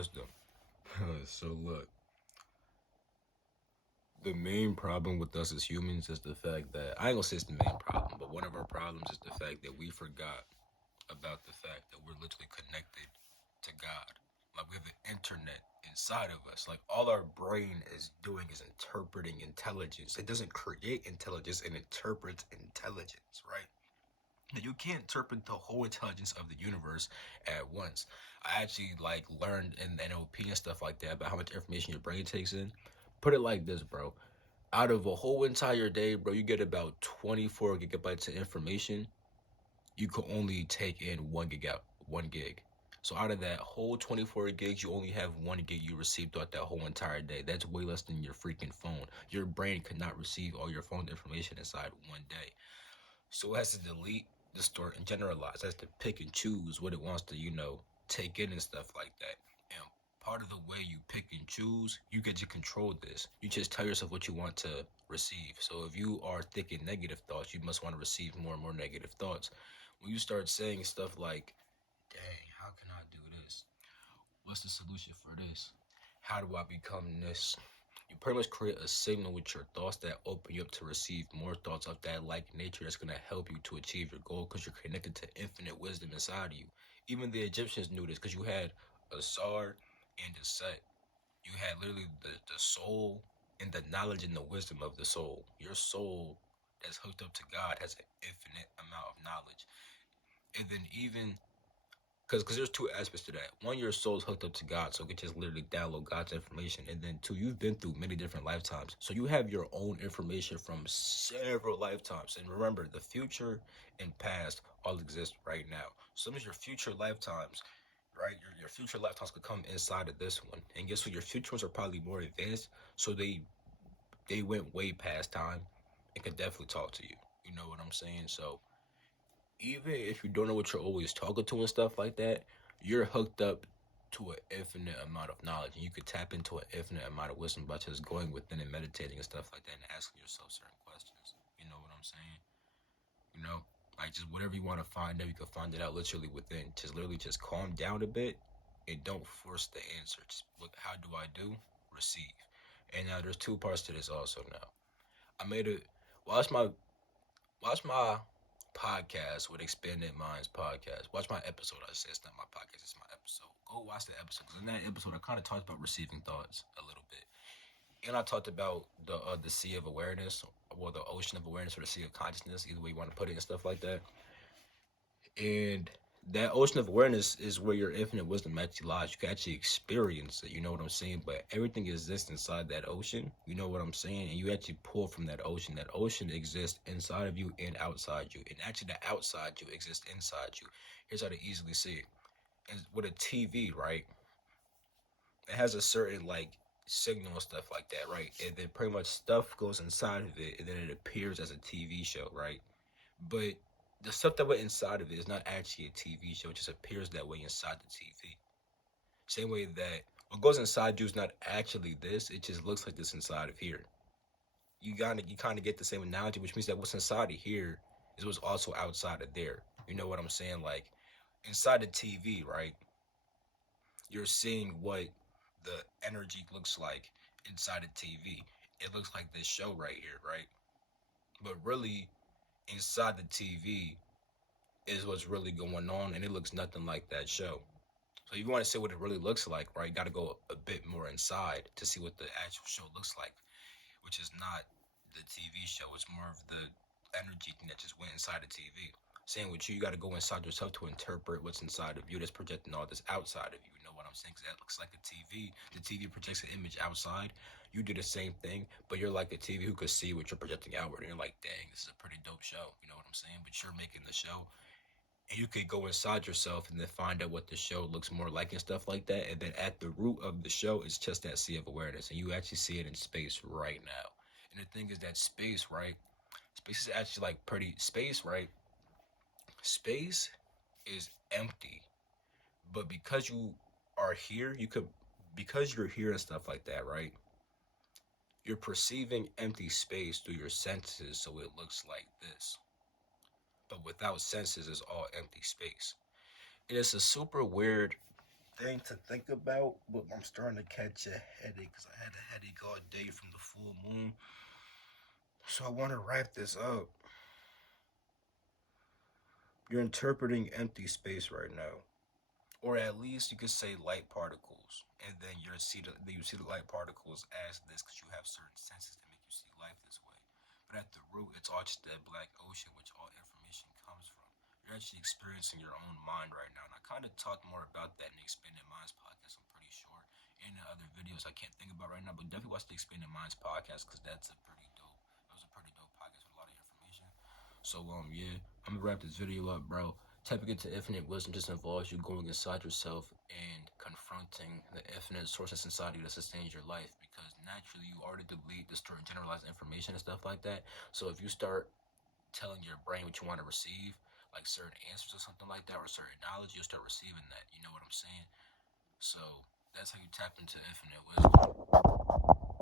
wisdom. So look, the main problem with us as humans is the fact that I ain't gonna say it's the main problem, but one of our problems is the fact that we forgot about the fact that we're literally connected to God. Like we have an internet inside of us. Like all our brain is doing is interpreting intelligence. It doesn't create intelligence, it interprets intelligence, right? Now you can't interpret the whole intelligence of the universe at once. I actually like learned in NLP and stuff like that about how much information your brain takes in. Put it like this, bro. Out of a whole entire day, bro, you get about 24 gigabytes of information. You can only take in 1 gig. So out of that whole 24 gigs, you only have 1 gig you received throughout that whole entire day. That's way less than your freaking phone. Your brain could not receive all your phone information inside one day. So it has to delete, distort, and generalize. It has to pick and choose what it wants to, take in and stuff like that. And part of the way you pick and choose, you get to control this. You just tell yourself what you want to receive. So if you are thinking negative thoughts, you must want to receive more and more negative thoughts. When you start saying stuff like, dang, how can I do this? What's the solution for this? How do I become this? You pretty much create a signal with your thoughts that open you up to receive more thoughts of that like nature that's going to help you to achieve your goal because you're connected to infinite wisdom inside of you. Even the Egyptians knew this because you had a Sar and a Set. You had literally the soul and the knowledge and the wisdom of the soul. Your soul that's hooked up to God has an infinite amount of knowledge. And then even because there's two aspects to that. One, your soul's hooked up to God, so you can just literally download God's information. And then two, you've been through many different lifetimes. So you have your own information from several lifetimes. And remember, the future and past all exist right now. Some of your future lifetimes, right? Your future lifetimes could come inside of this one. And guess what? Your future ones are probably more advanced. So they went way past time and could definitely talk to you. You know what I'm saying? So even if you don't know what you're always talking to and stuff like that, you're hooked up to an infinite amount of knowledge, and you could tap into an infinite amount of wisdom by just going within and meditating and stuff like that, and asking yourself certain questions. You know what I'm saying? You know, like just whatever you want to find out, you can find it out literally within. Just literally just calm down a bit and don't force the answer. Just how do I do? Receive. And now there's two parts to this also. Now I made it. Watch my Watch my podcast with Expanded Minds podcast. Watch my episode. I said it's not my podcast, it's my episode. Go watch the episode. 'Cause in that episode, I kind of talked about receiving thoughts a little bit. And I talked about the sea of awareness, or the ocean of awareness, or the sea of consciousness, either way you want to put it and stuff like that. And that ocean of awareness is where your infinite wisdom actually lies. You can actually experience it, you know what I'm saying? But everything exists inside that ocean, you know what I'm saying? And you actually pull from that ocean. That ocean exists inside of you and outside you. And actually, the outside you exists inside you. Here's how to easily see it. And with a TV, right? It has a certain, like, signal and stuff like that, right? And then pretty much stuff goes inside of it, and then it appears as a TV show, right? But the stuff that went inside of it is not actually a TV show. It just appears that way inside the TV. Same way that what goes inside you is not actually this. It just looks like this inside of here. You kind of get the same analogy, which means that what's inside of here is what's also outside of there. You know what I'm saying? Like inside the TV, right? You're seeing what the energy looks like inside the TV. It looks like this show right here, right? But really, inside the TV is what's really going on, and it looks nothing like that show. So if you want to see what it really looks like, right, you got to go a bit more inside to see what the actual show looks like, which is not the TV show. It's more of the energy thing that just went inside the TV. Same with you, you got to go inside yourself to interpret what's inside of you that's projecting all this outside of you. You know what I'm saying? Because that looks like a TV. The TV projects an image outside. You do the same thing, but you're like a TV who could see what you're projecting outward. And you're like, dang, this is a pretty dope show. You know what I'm saying? But you're making the show, and you could go inside yourself and then find out what the show looks more like and stuff like that. And then at the root of the show is just that sea of awareness, and you actually see it in space right now. And the thing is that space, right? Space is actually like pretty space, right? Space is empty, but because you are here, you could because you're here and stuff like that, right? You're perceiving empty space through your senses, so it looks like this. But without senses, it's all empty space. It is a super weird thing to think about, but I'm starting to catch a headache because I had a headache all day from the full moon. So I want to wrap this up. You're interpreting empty space right now, or at least you could say light particles, and then you see the light particles as this because you have certain senses that make you see life this way. But at the root, it's all just that black ocean, which all information comes from. You're actually experiencing your own mind right now, and I kind of talked more about that in the Expanded Minds podcast. I'm pretty sure, and in other videos I can't think about right now, but definitely watch the Expanded Minds podcast because that's a pretty dope. That was a pretty dope podcast with a lot of information. So yeah, I'm gonna wrap this video up, bro. Tapping into infinite wisdom just involves you going inside yourself and confronting the infinite sources inside you that sustains your life. Because naturally, you already deplete the certain generalized information and stuff like that. So if you start telling your brain what you want to receive, like certain answers or something like that, or certain knowledge, you'll start receiving that. You know what I'm saying? So that's how you tap into infinite wisdom.